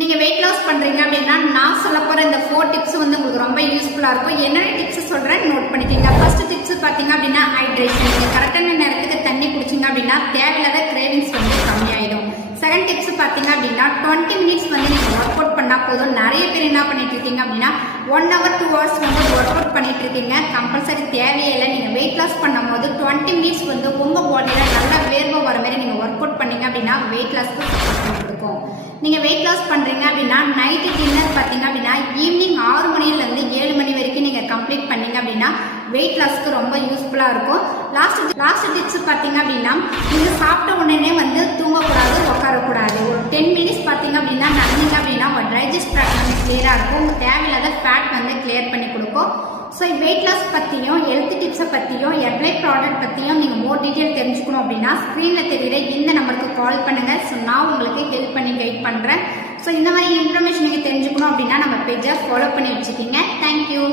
நீங்க weight loss பண்றீங்க அப்படின்னா நான் சொல்ல போற இந்த 4 டிப்ஸ் வந்து உங்களுக்கு ரொம்ப யூஸ்ஃபுல்லா இருக்கும். என்னென்ன டிப்ஸ் சொல்றேன் நோட் பண்ணிக்கோங்க. ஃபர்ஸ்ட் டிப்ஸ் பாத்தீங்க அப்படின்னா ஹைட்ரேஷன். நீங்க கரெக்டான நேரத்துக்கு தண்ணி குடிச்சீங்க அப்படின்னா தேவையில்லாத கிரேவிங்ஸ் வந்து கம்மியாயிடும். செகண்ட் டிப்ஸ் பாத்தீங்க அப்படின்னா 20 மினிட்ஸ் வந்து நீங்க ஒர்க் அவுட் பண்ணா போதும். நிறைய பேர் என்ன பண்ணிட்டு இருக்கீங்க அப்படின்னா 1 hour 2 hours வந்து ஒர்க் அவுட் பண்ணிட்டு இருக்கீங்க. கம்பல்சரி தேவையே இல்லை. நீங்க வெயிட் லாஸ் பண்ணும் போது 20 மினிட்ஸ் வந்து உங்க பாடியில நல்ல வேர்வை வர மாதிரி நீங்க ஒர்க் அவுட் பண்ணீங்க அப்படின்னா வெயிட் லாஸ்க்கு சப்போர்ட் பண்ணி கொடுக்கும். நீங்க வெயிட் லாஸ் பண்றீங்க அப்படின்னா நைட்டு டின்னர் பாத்தீங்க அப்படின்னா ஈவினிங் 6 மணில இருந்து 7 மணி வரைக்கும் நீங்க கம்ப்ளீட் பண்ணீங்க அப்படின்னா வெயிட் லாஸ்க்கு ரொம்ப யூஸ்ஃபுல்லா இருக்கும். லாஸ்ட் டிப்ஸ் பாத்தீங்க அப்படின்னா நீங்க சாப்பிட்ட உடனே வந்து தூங்கக்கூடாது, உட்காரக்கூடாது. ஒரு 10 மினிட்ஸ் பாத்தீங்க அப்படின்னா நடந்தீங்க அப்படின்னா உங்க டைஜஸ்ட் ட்ராக்ட் வந்து கிளியரா இருக்கும். உங்க தேவையில்லாத ஃபேட் வந்து கிளியர் பண்ணி கொடுக்கும். ஸோ வெயிட் லாஸ் பற்றியும் ஹெல்த் டிப்ஸை பற்றியும் எவ்ளை ப்ராடக்ட் பற்றியும் நீங்கள் மோர் டீட்டெயில் தெரிஞ்சுக்கணும் அப்படின்னா ஸ்க்ரீனில் தெரியுற இந்த நம்பருக்கு கால் பண்ணுங்கள். ஸோ நான் உங்களுக்கு ஹெல்ப் பண்ணி கைட் பண்ணுறேன். ஸோ இந்த மாதிரி இன்ஃபர்மேஷன் நீங்கள் தெரிஞ்சுக்கணும் அப்படின்னா நம்ம பேஜை ஃபாலோ பண்ணி வச்சுக்கிங்க. தேங்க்யூ.